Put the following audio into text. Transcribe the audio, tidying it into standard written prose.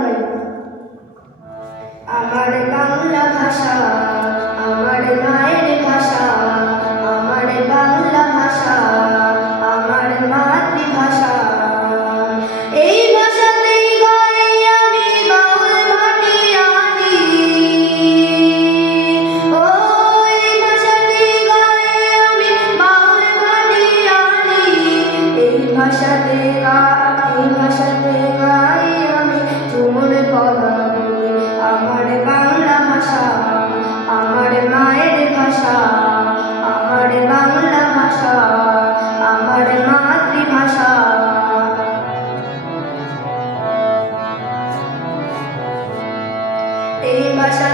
গাই। আমার বাংলা ভাষা আমার মায়ের ভাষা, আমার বাংলা ভাষা আমার মাতৃভাষা। এই ভাষাতেই গাই আমি বাউল ভাটিয়ালি। ও এই ভাষাতেই গাই আমি বাউল ভাটিয়ালি। এই ভাষাতে গাই আমি ঝুমুর পদা বলি। আমার বাংলা ভাষা আমার মায়ের ভাষা, আমার বাংলা ভাষা আমার মাতৃভাষা। এই ভাষা